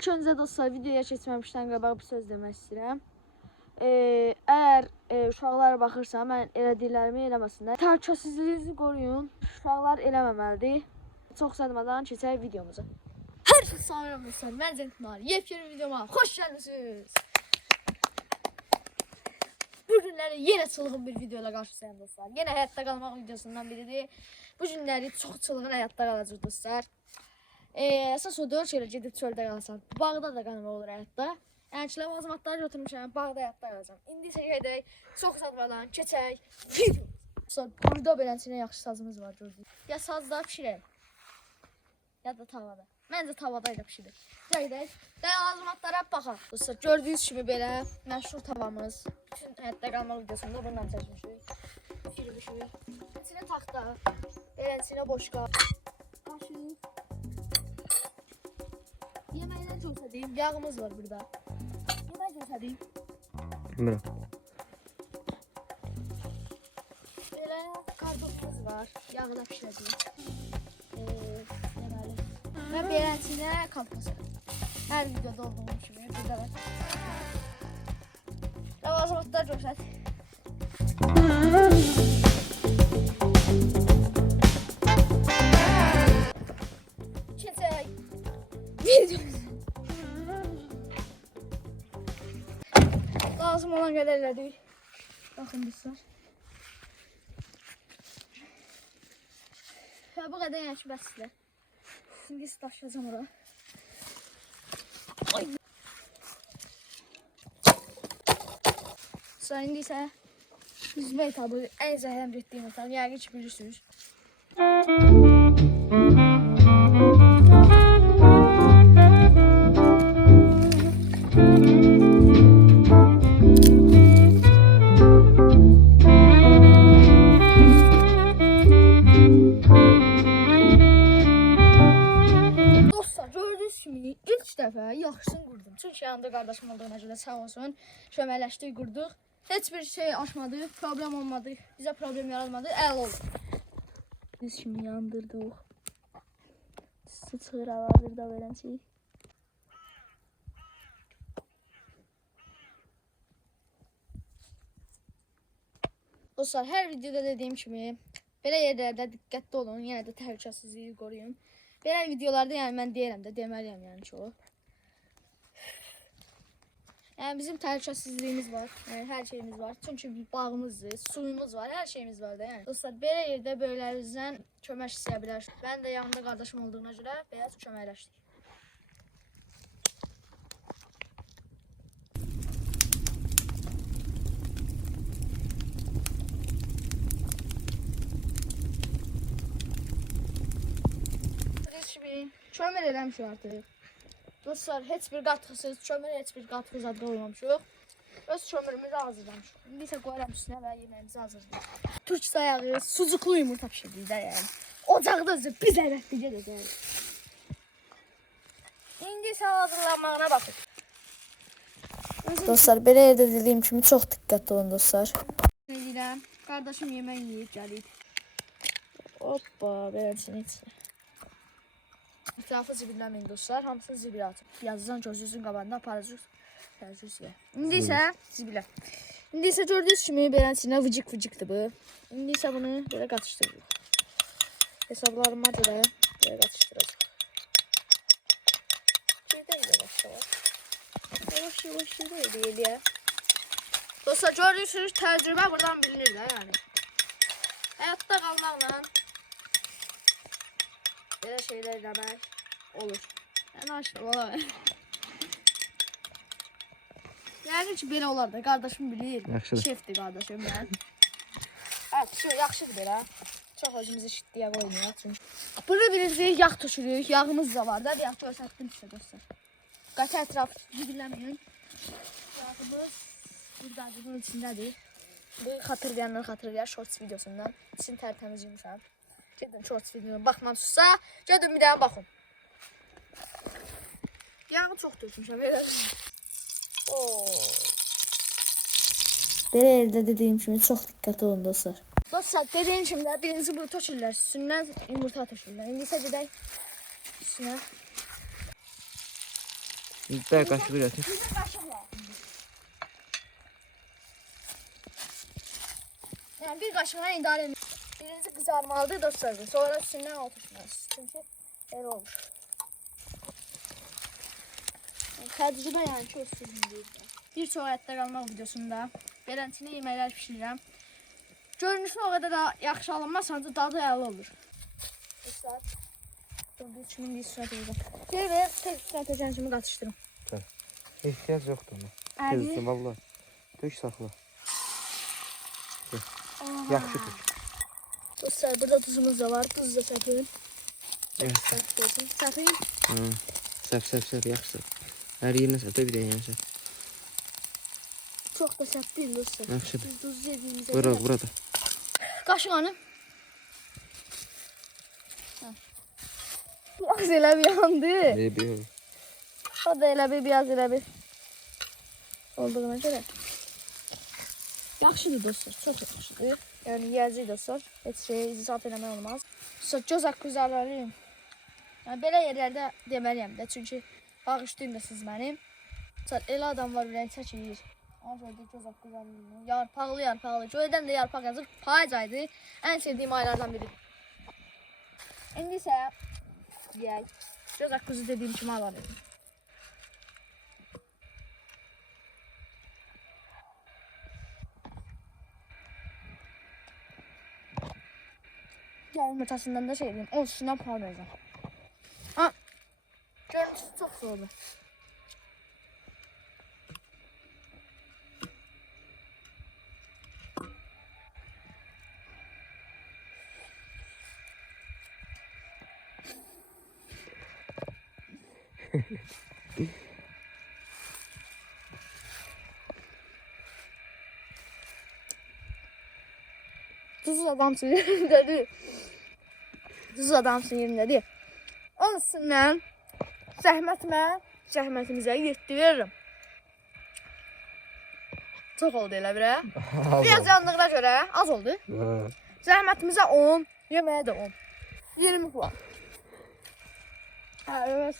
İlk öncə dostlar, videoya keçməmişdən qabaq bir söz demək istəyirəm. Əgər uşaqlar baxırsa, mən elədiklərimi eləməsinlər. Təhlükəsizliyinizi qoruyun. Uşaqlar eləməməlidir. Çox uzatmadan keçək videomuza. Hər şey sanıram dostlar. Mən Zentnar. Yepyeni videoma xoş gəlmisiniz. Bu günləri yenə çılğın bir videoyla qarşılayın dostlar. Yenə həyatda qalmaq videosundan biridir. Bu günləri çox çılğın həyatda qalacaq dostlar. Əsas odur ki, gedib çöldə qalsan. Bağda da qalmaq olur həyatda. Yəni ki, ləvazimatları götürmüşəm, bağda həyatda qalacam. İndi isə gedək, çox zadvadan keçək video. Burada beləsinə yaxşı sazımız var, gördük. Ya sazda pişirək, ya da tavada. Məncə tavada ilə pişirik. Gedək, ləvazimatlara baxaq. Dostlar, gördüyünüz kimi belə məşhur tavamız. Bütün həyatda qalmaq videosunda bundan çəkmişik. Pişirmişik. İçinə taxta, beləsinə boşqa. Qaşıq. Yeməkdən göstəreyim, yağımız var burada. Yemək göstəreyim. Bura. Belə kartofumuz var, yağı da pişirəcəyik. Deməli. Və beləsinə kalpası. Hər videoda olduğum kimi burada var. Ləvazimatlar göstər. Keçək. Lazım olan qədər elədik. Baxın dostlar. Və bu qədər yəni ki, bəsdir. Şimdi daşıyacağım ora. Sonra indi isə yüzmək tabi ən zəhləm getdiyim otan. Yəqin ki, bilirsiniz. İlk dəfə yaxşısını qurdum. Çünki yanında qardaşım olduğuna görə sağ olsun. Köməkləşdik, qurduq. Heç bir şey aşmadı, problem olmadı, bizə problem yaratmadı, əl oldu. Biz şimdi yandırdıq. Su çıxır hal-hazırda verəncəyik. Dostlar, hər videoda dediyim kimi, belə yerlərdə diqqətli olun, yenə də təhlükəsizliyi qoruyun. Belə videolarda yəni mən deyirəm də, deməliyəm yəni ki o. Yəni bizim təhlükəsizliyimiz var, yəni hər şeyimiz var. Çünki bağımızdır, suyumuz var, hər şeyimiz var da yəni. Dostlar, belə yerdə böylərinizdən kömək istəyə bilər. Mən də yanında qardaşım olduğuna görə belə köməkləşdik. Kömür eləmişik artıq. Dostlar, heç bir qatkısız, kömür heç bir qatkı zadda olmamışıq. Öz kömürümüzü hazırlamışıq. İndi isə qoyuram üstünə və yeməyimizi hazırlayırıq. Türk sayağı, sucuklu yumurta pişirdik də yəni. Ocaqda özü biz əlbəttə gedəcəyik. İndi isə hazırlanmağına baxın. Dostlar, belə yerdə dediyim kimi çox diqqətli olun dostlar. Nə deyirəm? Qardaşım yemək yeyib gəlib. Hoppa, beləsin içinə. İtirafı zibilləməyin dostlar, hamısını zibilə atın. Yazıcan gözünüzün qabağında aparacaq. İndi isə zibilə. İndi isə gördüyünüz kimi beləsinə vıcıq-vıcıqdır bu. İndi isə bunu belə qatışdırırıq. Hesablarıma görə belə qatışdıracaq. Şeydən də başlayaq. Yavaş-yavaş eləyə. Dostlar, gördüyünüz təcrübə buradan bilinir də yəni. Həyatda qalmaqla belə şeylər eləmək olur. Yəni aşkım olar. Yəni ki, belə olar da, qardaşım bilir. Şefdir qardaşım mən. Hə, yaxşıdır belə. Çox özümüzü şiddiyə qoymuyor. Bunu bilirsiniz, yağ tökürük, yağımız da var da. Bir yağ göstərdim sizə dostlar. Qatı ətraf zibilləməyin. Yağımız buradadır, bunun içindədir. Bu xatırlayanlar xatırlayar shorts videosundan. İçin tərtəmiz yumuşaq. Gedin shorts videona baxmamsınızsa, gedin bir daha baxın. Yağı çox tökmüşəm. Belə yerdə dediyim kimi çox diqqətli olun dostlar. Dostlar, dediyim kimi də birinci bunu tökürlər, üstündən yumurta tökürlər. İndi isə gedək üstünə. Bir kaşığı götür. Bir kaşık lazımdır. Yani bir kaşıkla idare edin. Birinci kızarmalıdır dostlar. Sonra üstünden oturtmaz. Çünkü öyle olur. Təcrübə yəni ki, öz sözüm deyil. Bir çox həyatda qalmaq videosunda beləntinə yeməklər pişirirəm. Görünüşü o qədər də yaxşı alınmaz, ancaq dadı əla olur. Dostlar, bu kimin bir üstünə deyəcəm. Deyir, tez üstünə təcən kimi qatışdırım. Ehtiyac yoxdur ona. Əli. Tezsin valla. Dök saxla. Yaxşı dök. Dostlar, burada tuzumuz da var. Tuz da çəkeyim. Evet. Çəkeyim. Səp, yaxşı. Hər yerinə səp, bir də yəni səp. Çox da sərt deyil dostlar. Yaxşıdır. Biz duz yediyimizə Burada. Qaşıq hanım. Biraz elə bir yandı. Bir. O da elə bir, biraz elə bir olduğuna görə. Yaxşıdır dostlar, çox yaxşıdır. Yəni yiyəcək dostlar, heç şey izaf eləmək olmaz. Dostlar, göz haqqı üzərləriyim. Yəni belə yerlərdə deməliyəm də, çünki bağışlayın da siz mənim. Dostlar, elə adam var, ürək çəkir. Ancaq göz haqqı üzərləriyim. Yarpaqlı. Göydən də yarpaq yazır, payız aydır. Ən sevdiyim aylardan biri. İndi isə yiyək. Göz haqqı dediyim kimi alalım. Yumurtasından da şey diyeyim. O üstünden parmesan. Ha. Görüntüsü çok zorlu. Tuzsuz adamsın yerinde. Tuzsuz adamsın yerinde değil. Onun üstünden zəhmətimizə yetiririm. Çok oldu elə birə. Biraz yandığına görə az oldu. Zəhmətimizə 10, yeməyə də 10. 20 puan. Evet.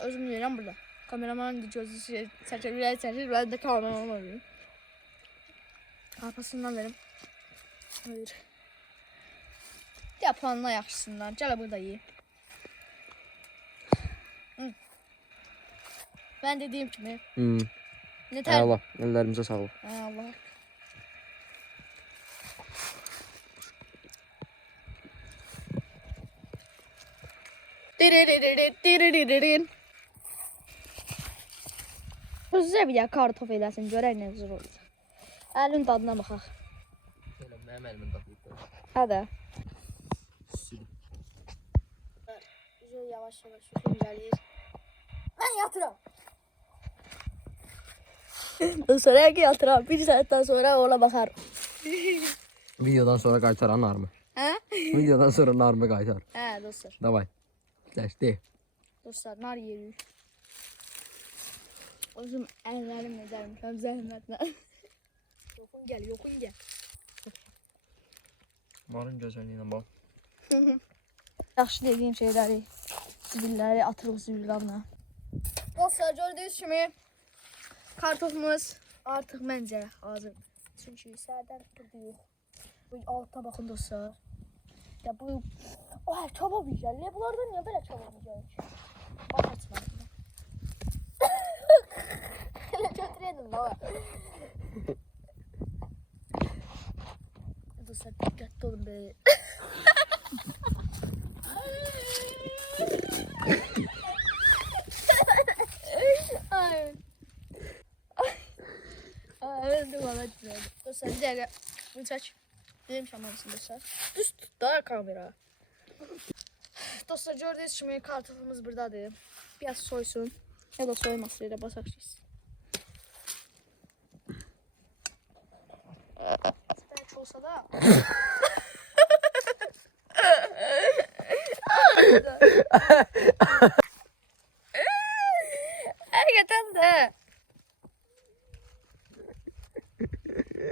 Özüm yiyirəm burada. Kameramanın da gözü çəkir, ben de kameraman arıyorum. Arpasından verim. Hayır. Yapanla yaxşısından. Gəl burada ye. Ben dediğim kimi. Yeter. Allah, ellərimizə sağlıq. Allah. Sizə bir də kartof eləsin, görək nə zor olur. Əlin dadına baxaq. Mənim əlimin dadı. Hadi. Güzel yavaş güzelir. Ben yatıram. Sonra yatıram. Bir saatten sonra ona bakarım. Videodan sonra qaytaran narmı. He? Videodan sonra narmı qaytar. He dostlar. Davay. Dəşdi. Dostlar nar yiyelim. Özüm ellerim ederim. Hem zəhmətlə. Yokun gel. Narın gözəlliyinə bax. Yaxşı dediyim şeyləri, zibilləri atırıq zibillərlə. Dostlar gördüyünüz kimi kartofumuz artıq məncə hazır. Çünki səhərdən burada yox. Bu altına baxın dostlar. Ya bu kebab yiyəcək. Bunlardan niyə belə kebab yiyəcək? Bax açmadım. Elə götürədim baba. Dostlar dikkatli olun böyle. Ay. Evet, valla güzel. Dostlar bir dakika. Bunu çek. Benim şamanısın dostlar. Düz tut da kamera. Dostlar gördüğünüz kimi kartofumuz buradadır. Biraz soysun. Ya da soymasın ya da basakçıyız. Belki olsa da. Hakikaten de.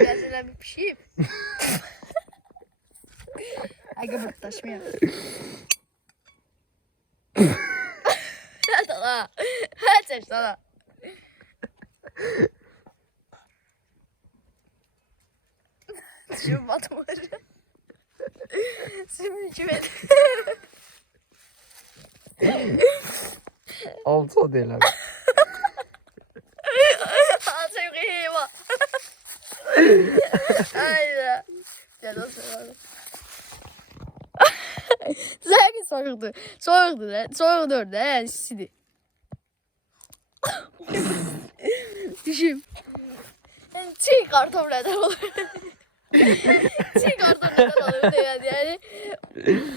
Biraz öyle bir pişeyim. Ay gıbırtlaşmıyor. la. Hə çək sana. Düşün batmaları. Sümük gibi. Altı o değil abi. Çek eyvah. Hayda. Gel o sana. Zergi soğuktu. Soğuktu lan. Soğuktu orada. Sidi. Düşün. Çiğ karton neden olur? Çiğ karton neden olur yani.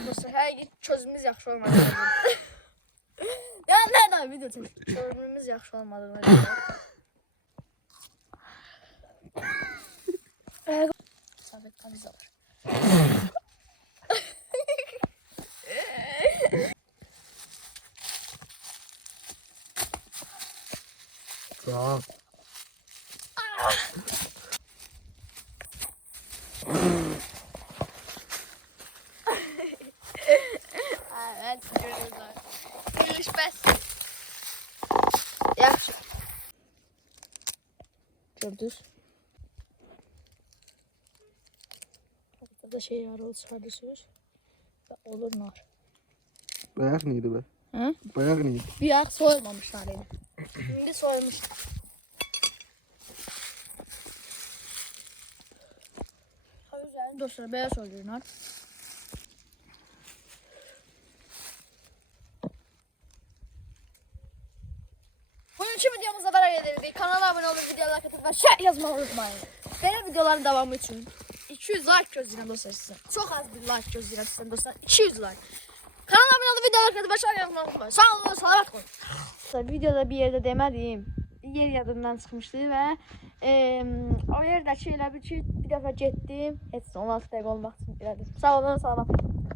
Dostlar her gün çözümümüz yaxşı olmadı. Ya nereden video çek? Çözümümüz yaxşı olmadı. Sabit kamiz alır. Tamam. Evet, görüyorlar. Gülüş bəs. Yaxşı. Gördünüz. Burada şey var, o çıxardısınız. Və olur nar. Bayağı neydi be? Hı? Bayağı neydi? Bir yağ soyulmamışlar yani. Şimdi soyulmuşlar. Güzel dostlar, beyaz oluyorlar. Bugünkü videomuzda belə gedirdik. Kanala abone olup videolara katılıp və şərh yazmayı unutmayın. Belə videoların devamı için 200 like gözləyirəm dostlar sizdən. Çox az bir like gözləyirəm sizdən dostlar. 200 like. Kanala abone olup videolara katılıp və şərh yazmayı unutmayın. Sağ olun, salamat olun. Videoda bir yerde demədiyim yer yadımdan çıxmışdı və o yerdəki elə bir ki bir dəfə getdim. Heç 16 dəqiqə olmaq üçün elədim. Sağ olun, salamat olun.